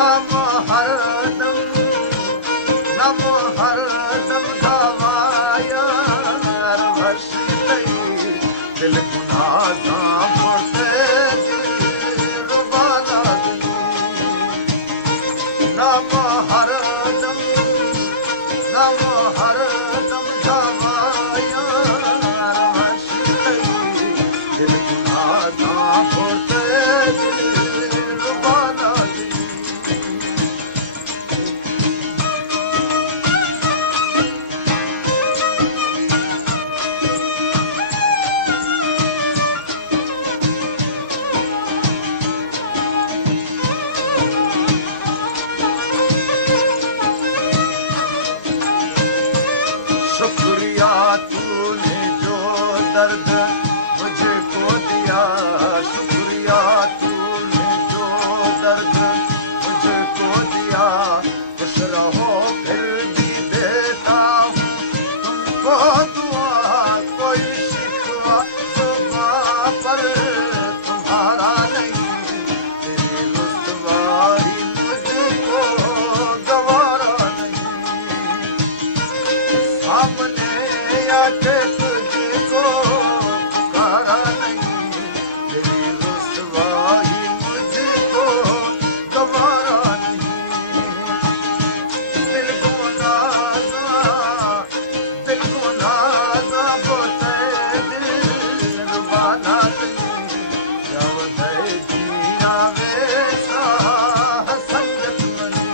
नाम हरदम नाम हरदम धावाया हसी दिल गुनाह पड़ते रुबाना नाम हरदम धावाया हसी दिल गुनाह पड़ते रुबाना शुक्रिया तूने जो दर्द मुझको दिया शुक्रिया तूने जो दर्द मुझको दिया खुश रहो फिर भी देता हूँ तुमको दुआ कोई शिकवा जुबां पर तुम्हारा नहीं तेरी रुसवाई मुझको गवारा नहीं सामने आके तुझको पुकारा नहीं तेरी रुसवाई मुझको गवारा नहीं दिल को नाज़ा बोते दिल रुबाना नहीं जब दे जिया वैसा संगत मनी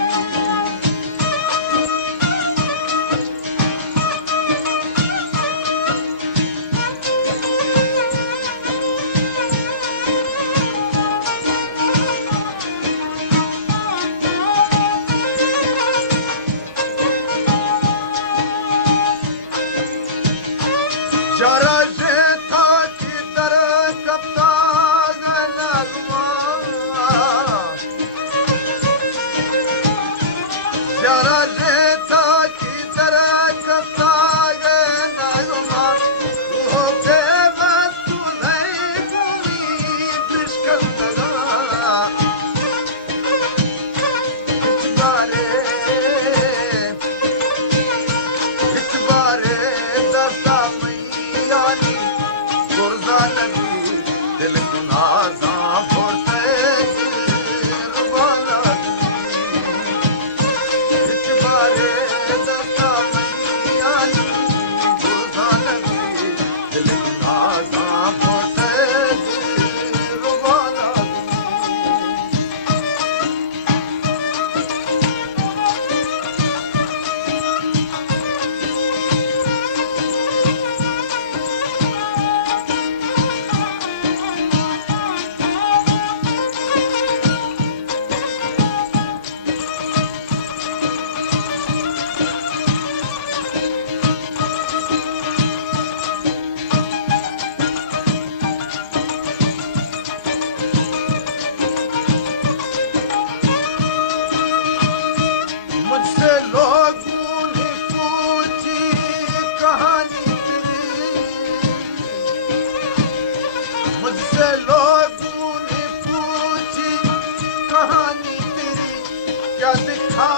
जरा से था किधर कप्तान नगमा जरा से था किधर कप्तान नगमा हो के बस तू नहीं घूमी बिस्कंदगा इस बारे दस्ता यानी गुरदा नबी दिल गुनाज़ा पड़ते रुबाना इस बारे दस्ता यानी गुरदा नबी दिल गुनाज़ा पड़ते रुबाना मुझसे लोगों ने पूछी कहानी तेरी मुझसे लोगों ने पूछी कहानी तेरी क्या दिखा